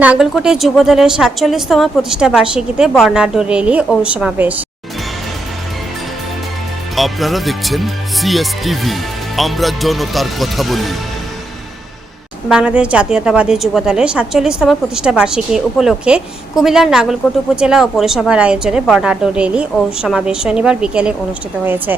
নাঙ্গলকোটে যুবদলের সাতচল্লিশতম প্রতিষ্ঠা বার্ষিকীতে বর্ণাঢ্য রেলি ও সমাবেশ। আপনারা দেখছেন সিএস টিভি আমরা জনতার কথা বলি। বাংলাদেশ জাতীয়তাবাদী যুবদলের সাতচল্লিশতম প্রতিষ্ঠা বার্ষিকী উপলক্ষে কুমিল্লার নাগলকোট উপজেলা ও পৌরসভার আয়োজনে বর্ণাঢ্য র্যালি ও সমাবেশ শনিবার বিকেলে অনুষ্ঠিত হয়েছে।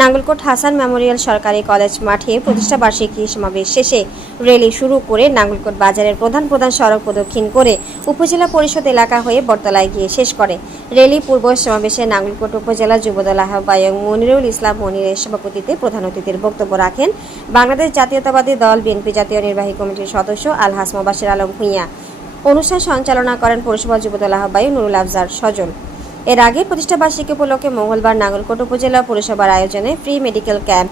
নাগলকোট হাসান মেমোরিয়াল সরকারি কলেজ মাঠে প্রতিষ্ঠা বার্ষিকী সমাবেশ শেষে র্যালি শুরু করে নাগলকোট বাজারের প্রধান প্রধান সড়ক প্রদক্ষিণ করে উপজেলা পরিষদ এলাকা হয়ে বটতলায় গিয়ে শেষ করে। র্যালি পূর্ব সমাবেশে নাঙ্গলকোট উপজেলা যুবদল আহ্বায়ক মনিরুল ইসলাম মনিরের সভাপতিত্বে প্রধান অতিথির বক্তব্য রাখেন বাংলাদেশ জাতীয়তাবাদী দল, বিএনপি জাতীয় নির্বাহী কমিটির সদস্য আলহাস মোবাশির আলম ভূঁইয়া। অনুষ্ঠান সঞ্চালনা করেন পৌরসভা যুবদল আহ্বায়ক নুরুল আফজার সজল। এর আগে প্রতিষ্ঠা বার্ষিকী উপলক্ষে মঙ্গলবার নাঙ্গলকোট উপজেলা পৌরসভার আয়োজনে ফ্রি মেডিকেল ক্যাম্প,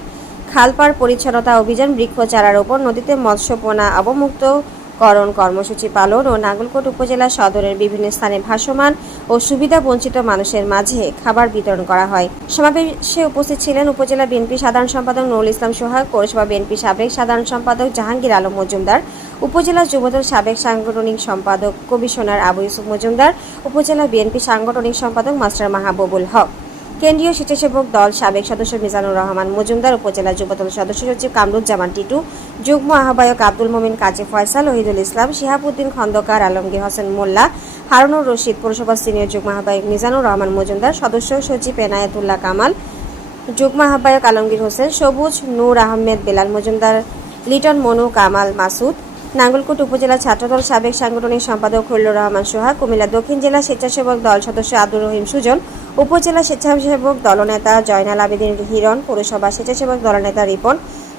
খালপাড় পরিচ্ছন্নতা অভিযান বৃক্ষ চারার ওপর নদীতে মৎস্যপোনা অবমুক্তকরণ কর্মসূচি পালন ও নাগলকোট উপজেলা সদরের বিভিন্ন স্থানে ভাসমান ও সুবিধা বঞ্চিত মানুষের মাঝে খাবার বিতরণ করা হয়। সমাবেশে উপস্থিত ছিলেন উপজেলা বিএনপি সাধারণ সম্পাদক নুরুল ইসলাম সোহাগ, পৌরসভা বিএনপি সাবেক সাধারণ সম্পাদক জাহাঙ্গীর আলম মজুমদার, উপজেলা যুবদল সাবেক সাংগঠনিক সম্পাদক কমিশনার আবু ইউসুফ মজুমদার, উপজেলা বিএনপি সাংগঠনিক সম্পাদক মাস্টার মাহবুবুল হক। কেন্দ্রীয় স্বেচ্ছাসেবক দল সাবেক সদস্য মিজানুর রহমান মজুমদার, উপজেলা যুবদল সদস্য সচিব কামরুজ্জামান টিটু, যুগ্ম আহ্বায়ক আব্দুল মোমিন কাজী ফয়সাল, ওহিদুল ইসলাম, শিহাবুদ্দিন খন্দকার, আলমগীর হোসেন মোল্লা, হারুনুর রশিদ, পৌরসভা সিনিয়র যুগ্ম আহ্বায়ক মিজানুর রহমান মজুমদার, সদস্য সচিব এনায়েতুল্লাহ কামাল, যুগ্ম আহ্বায়ক আলমগীর হোসেন, সবুজ নূর আহমেদ বেলাল মজুমদার, লিটন মনু কামাল মাসুদ, নাঙ্গলকোট উপজেলা ছাত্রদল সাবেক সাংগঠনিক সম্পাদক খলিলুর রহমান সোহা কুমিল্লা দক্ষিণ জেলা স্বেচ্ছাসেবক দল সদস্য আব্দুর রহিম সুজন উপজেলা স্বেচ্ছাসেবক দলনেতা জয়নাল আবেদিন হিরণ পৌরসভা স্বেচ্ছাসেবক দলনেতা রিপন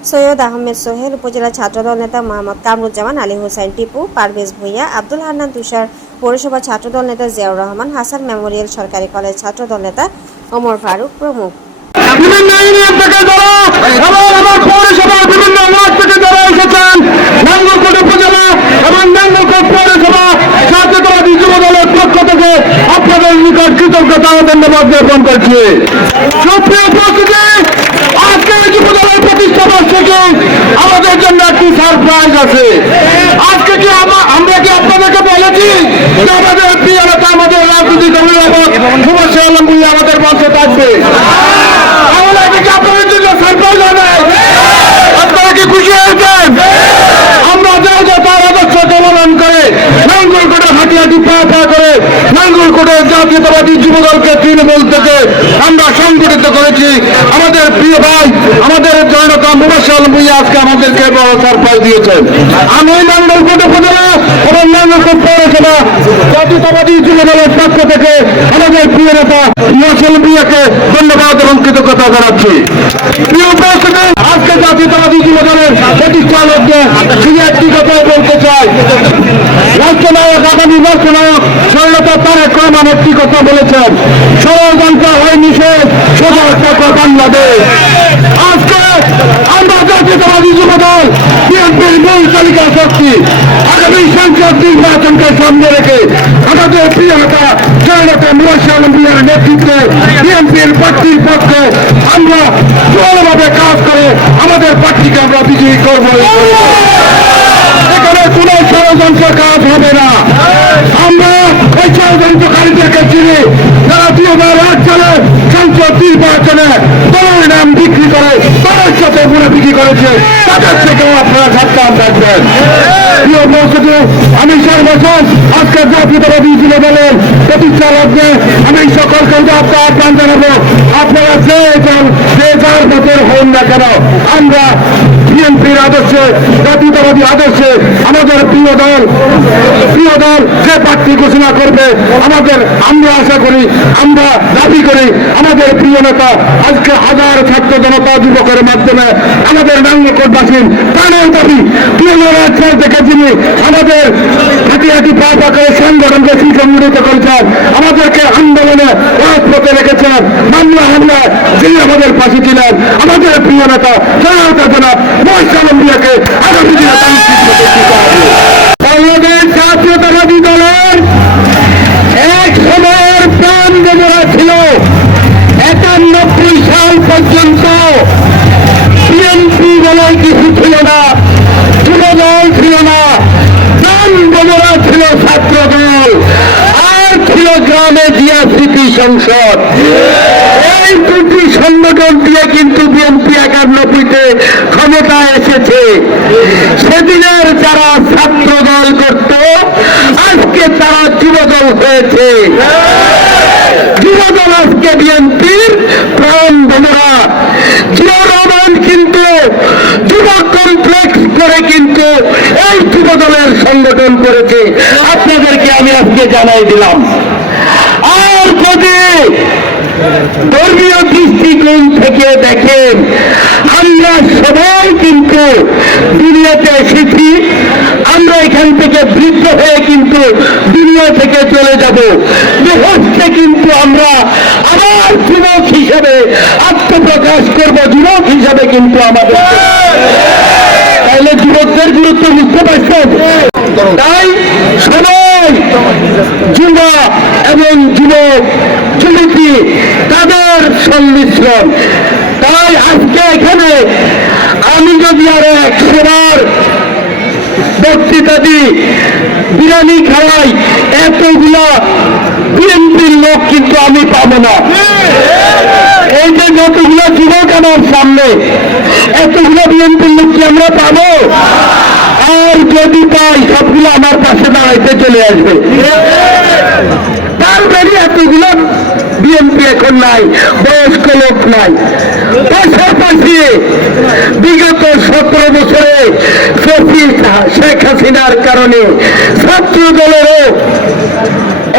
সৈয়দ আহমেদ সোহেল উপজেলা ছাত্রদল নেতা মোহাম্মদ কামরুজ্জামান আলী হোসেন টিপু পারভেজ ভূঁইয়া আব্দুল হান্নান তুষার পৌরসভা ছাত্রদল নেতা জিয়াউর রহমান হাসান মেমোরিয়াল সরকারি কলেজ ছাত্রদল নেতা ওমর ফারুক প্রমুখ বিভিন্ন ইউনিয়ন থেকে যারা এবং আমার পৌরসভার বিভিন্ন ওয়ার্ড থেকে যারা এসেছেন নাঙ্গলকোট উপজেলা এবং নাঙ্গলকোট পৌরসভা জাতীয়তাবাদী যুব দলের পক্ষ থেকে আপনাদের নিকট কৃতজ্ঞতা ও ধন্যবাদ জ্ঞাপন করছি। সুপ্রিয় উপস্থিতি, আজকে যুব দলের প্রতিষ্ঠা বার্ষিকী আমাদের জন্য একটি সারপ্রাইজ আছে। আজকে কি আমা- আমরা কি আপনাদেরকে বলেছি যে আমাদের প্রিয় নেতা, আমাদের রাজনৈতিক অভিভাবক সুভাষ আলম ভুঁইয়া আমাদের মঞ্চে থাকবে? তাহলে এটা কি আপনাদের জন্য সারপ্রাইজ হবে? আপনারা কি খুশি হয়েছেন? আমরা যে তার আদর্শ চলমান করে নাঙ্গলকোটে হাঁটি হাঁটি পা পা করে নাঙ্গলকোটের জাতীয়তাবাদী যুবদলকে তৃণমূল থেকে আমরা সংগঠিত করেছি। আমাদের প্রিয় ভাই, আমাদের জনতা মুবাসী আলম ভুইয়া আজকে আমাদেরকে বড় সারপ্রাইজ দিয়েছেন। আমি নাঙ্গলকোট উপজেলা এবং নাঙ্গলকোট পৌরসভা জাতীয়তাবাদী যুবদলের পক্ষ থেকে আমাদের প্রিয় নেতা মুবাসী আলম ভুইয়াকে ধন্যবাদ এবং কৃতজ্ঞতা জানাচ্ছি। প্রিয় আজকে জাতীয়তাবাদী যুবদলের প্রতিষ্ঠা লগ্নে শুধু একটি কথা বলতে চাই রাষ্ট্রনায়ক আগামী রাষ্ট্রনায়ক স্বর্ণতা তারেক রহমান একটি কথা বলেছেন। ষড়যন্ত্র হয় নিষেধ সোজা থাকো বাংলাদেশ। আজকে আমরা জাতীয়তাবাদী যুবদল, বিএনপির মূল তালিকা শক্তি, আগামী সংসদ নির্বাচনকে সামনে রেখে আমাদের প্রিয় নেতা জয়নেতা মুরাশি আলম বিহার নেতৃত্বে বিএনপির প্রার্থীর পক্ষে আমরা জোরভাবে কাজ করে আমাদের প্রার্থীকে আমরা বিজয়ী করব এখানে কোন ষড়যন্ত্র কাজ হবে না আমরা ওই ষড়যন্ত্রকারীদেরকে চিনি যারা দুই হাজার এক সালে সংসদ নির্বাচনে দলের নাম বিক্রি করে দলের সাথে গুণে থাকবেন প্রিয় উপস্থিতি আমি আমাদের প্রিয় দল প্রিয় দল যে প্রার্থী ঘোষণা করবে, আমাদের আমরা আশা করি, আমরা দাবি করি, আমাদের প্রিয় নেতা আজকে হাজার ছাত্র জনতা যুবকের মাধ্যমে আমাদের নাঙ্গলকোটবাসীর প্রাণের দাবি প্রিয় রাজ্য থেকে যিনি আমাদের হাঁটি হাঁটি পা পা করে সংগঠনকে সুসংগঠিত করেছেন, আমাদেরকে আন্দোলনে রাজপথে রেখেছেন, মামলা হামলায় যিনি আমাদের পাশে ছিলেন আমাদের প্রিয় নেতা সহায়তা জনাব মহিষালম্বিয়াকে আগামী দিনে তার বিএনপি একানব্বইতে ক্ষমতায় এসেছে। সেদিনের যারা ছাত্র দল করত, আজকে তারা যুবদল হয়েছে। যুবদল আজকে বিএনপির প্রাণ বোনেরা জিয়া কিন্তু যুব কমপ্লেক্স করে কিন্তু এই যুবদলের সংগঠন করেছে। আপনাদেরকে আমি আজকে জানাই দিলাম। ধর্মীয় দৃষ্টিকোণ থেকে দেখেন, আমরা সবাই কিন্তু দুনিয়াতে এসেছি, আমরা এখান থেকে বৃদ্ধ হয়ে কিন্তু দুনিয়া থেকে চলে যাব। হচ্ছে কিন্তু আমরা আবার যুবক হিসাবে আত্মপ্রকাশ করব, যুবক হিসাবে কিন্তু আমাদের। তাহলে যুবকদের গুরুত্ব বুঝতে পারছেন? তাই সবাই যুবা এবং যুবক যুবতী তাদের সংমিশ্রণ। তাই আজকে এখানে আমি যদি আরও একশো বার বক্তৃতা দিই, বিরিয়ানি খাওয়াই, এতগুলা বিএনপির লোক কিন্তু আমি পাবো না। এই যে যতগুলো যুবক আমার সামনে, এতগুলো বিএনপির লোক কি আমরা পাবো? আর যদি পাই, সবগুলো আমার পাশে দাঁড়াইতে চলে আসবে। তারপরে এতগুলো বিএনপি এখন নাই, বয়স্ক লোক নাই। পাশাপাশি বিগত সতেরো বছরে শেখ হাসিনার কারণে ছাত্র দলেরও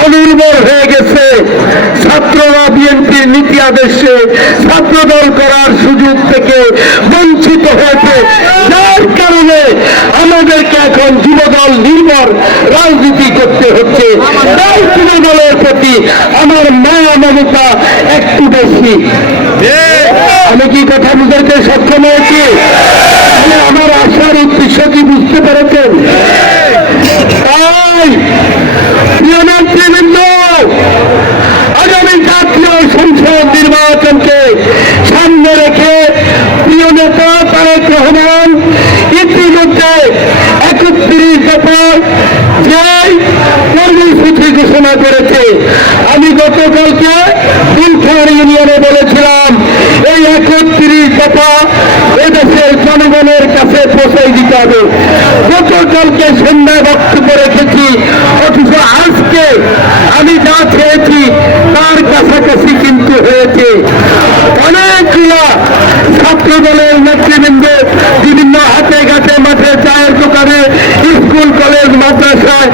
অনির্ভর হয়ে গেছে। ছাত্ররা বিএনপির নীতি আদর্শে ছাত্রদল করার সুযোগ থেকে বঞ্চিত হয়েছে। আমাদেরকে এখন যুবদল নির্ভর রাজনীতি করতে হচ্ছে। তাই তৃণমূলের প্রতি আমার মায়া মমতা একটু বেশি। আমি কি কথা বুঝতে সক্ষম হয়েছি? তাহলে আমার আশার উদ্দেশ্য কি বুঝতে পেরেছেন? তাই প্রিয় নেতৃবৃন্দ আগামী জাতীয় সংসদ নির্বাচনকে সামনে রেখে প্রিয় নেতা তারেক রহমান ইতিমধ্যে একত্রিশ দফার যে কর্মসূচি ঘোষণা করেছে আমি গতকালকে ফুলখার ইউনিয়নে বলেছিলাম, এই একত্রিশ দফা এদেশের জনগণের কাছে পৌঁছে দিতে হবে। গতকালকে সন্ধ্যায় বক্তব্য রেখেছি, অথচ আজকে আমি যা চেয়েছি তার কাছাকাছি কিন্তু হয়েছে। অনেকগুলা ছাত্র দলের নেতৃবৃন্দ বিভিন্ন হাতে ঘাটে মাঠে চায়ের দোকানে, স্কুল, কলেজ, মাদ্রাসায়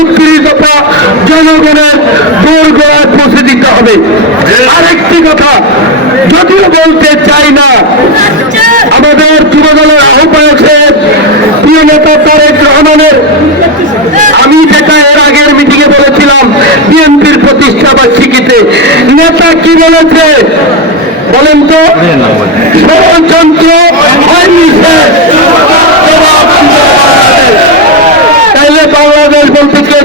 একত্রিশ দফা জনগণের দোর গোড়ায় পৌঁছে দিতে হবে। আরেকটি কথা যদিও বলতে চাই না আমাদের যুবদলের আহ্বায়কের প্রিয় নেতা তারেক রহমানের আমি যেটা এর আগের মিটিংয়ে বলেছিলাম বিএনপির প্রতিষ্ঠা বার্ষিকীতে। নেতা কি বলেছে? বলেন তো। ষড়যন্ত্র হয়নি শেষ। জবাব দিতে বাংলাদেশ। তাইলে বাংলাদেশ বলতে কে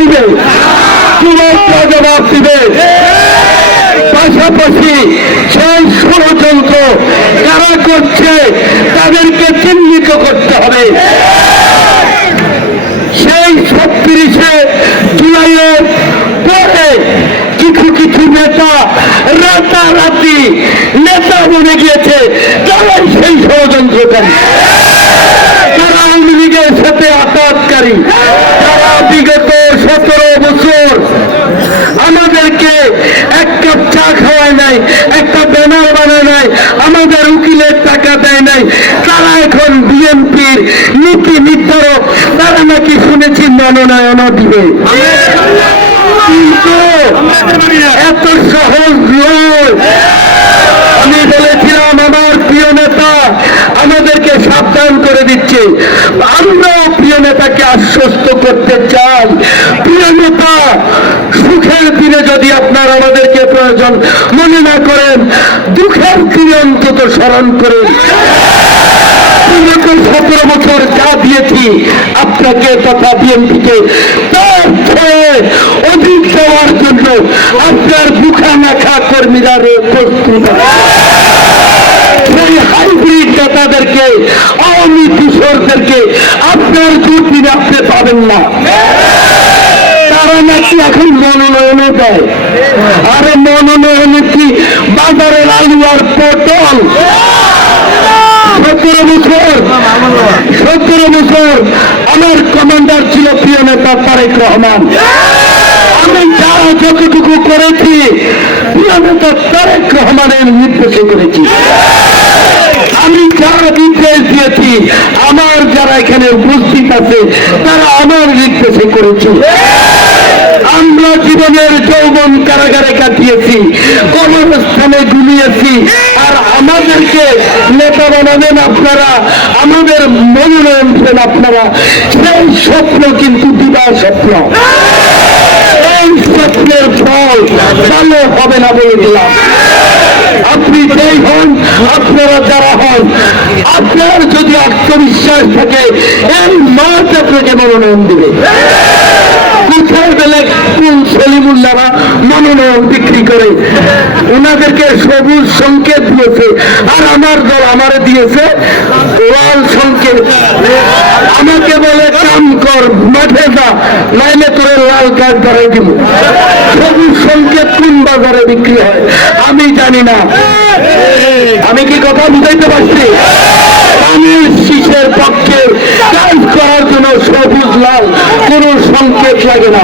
দিবে। দিবে যুবকরা জবাব দিবে। পাশাপাশি সেই ষড়যন্ত্র কারা করছে তাদেরকে চিহ্নিত করতে হবে। সেই ছত্রিশে জুলাইয়ের পরে কিছু কিছু নেতা রাতারাতি নেতা বনে গিয়েছে, তারাই সেই ষড়যন্ত্রকারী। তারা আওয়ামী লীগের সাথে আঘাতকারী তারা বিগত সতেরো বছর আমাদেরকে এক কাপ চা খাওয়ায় নাই একটা ব্যানার বানায় নাই আমাদের উকিলের টাকা দেয় নাই তারা এখন বিএনপির নীতি নির্ধারক, তারা নাকি শুনেছি মনোনয়নও দিবে। কিন্তু এত সহজ নয়। আমি বলেছিলাম, আমার প্রিয় নেতা আমাদেরকে সাবধান করে দিচ্ছে। আমরাও প্রিয় নেতাকে আশ্বস্ত করতে চাই। প্রিয় নেতা, সুখের দিনে যদি আপনার আমাদেরকে প্রয়োজন, মনে না করেন, দুঃখের দিনে অন্তত স্মরণ করেন। বিগত সতেরো বছর যা দিয়েছি। আপনাকে তথা বিএনপিকে অধিক দেওয়ার জন্য আপনার বুখা মাখা কর্মীরা প্রস্তুত। সেই হাইব্রিড নেতাদেরকে, আওয়ামী কিশোরদেরকে আপনার দুদিনে আপনি পাবেন না। তারা নাকি এখন মনোনয়নে দেয়। আরে মনোনয়নে কি বাজারের আলু আর পটল সতেরো বছর সতেরো বছর আমার কমান্ডার ছিল প্রিয় তারেক রহমান। আমি যা যতটুকু করেছি প্রিয় তারেক রহমানের নির্দেশে করেছি। আমি যারা নির্দেশ দিয়েছি, আমার যারা এখানে উপস্থিত আছে, তারা আমার নির্দেশে করেছে। আমরা জীবনের যৌবন কারাগারে কাটিয়েছি কর্মস্থানে ঘুমিয়েছি, আর আমাদেরকে নেতা বানাবেন আপনারা, আমাদের মনোনয়ন দেন আপনারা। সেই স্বপ্ন কিন্তু দিবা স্বপ্ন। এই স্বপ্নের ফল ভালো হবে না বলে দিলাম। আপনি যেই হন, আপনারা যারা হন, আপনার যদি আত্মবিশ্বাস থাকে, এই মাঠ আপনাকে মনোনয়ন দিবে। সলিমুল্লারা মনোনয়ন বিক্রি করে। ওনাদেরকে সবুজ সংকেত দিয়েছে। আমাকে বলে, কাম কর, মাঠে যা, নাইলে তোরে লাল কার্ড ধরাই দিব। সবুজ সংকেত কোন বাজারে বিক্রি হয়, আমি জানি না। আমি কি কথা বুঝাইতে পারছি? আমি শীষের পক্ষে কাজ করার জন্য সবুজ লাল কোন সংকেত লাগে না।